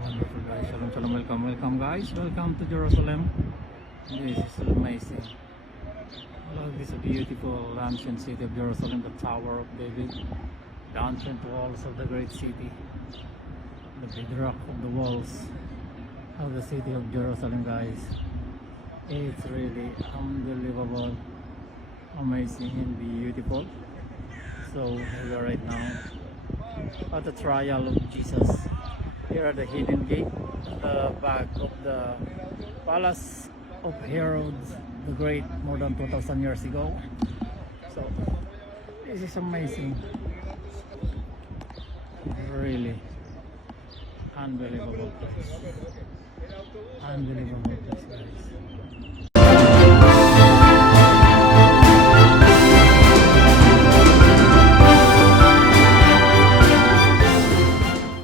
Wonderful guys. Shalom, shalom. Welcome guys. Welcome to Jerusalem. This is amazing. Look, this beautiful ancient city of Jerusalem, the Tower of David, the ancient walls of the great city, the bedrock of the walls of the city of Jerusalem, guys. It's really unbelievable, amazing and beautiful. So we are right now at the trial of Jesus. Here are the hidden gate at the back of the palace of Herod the Great more than 2,000 years ago. So this is amazing, really unbelievable place, unbelievable place, guys.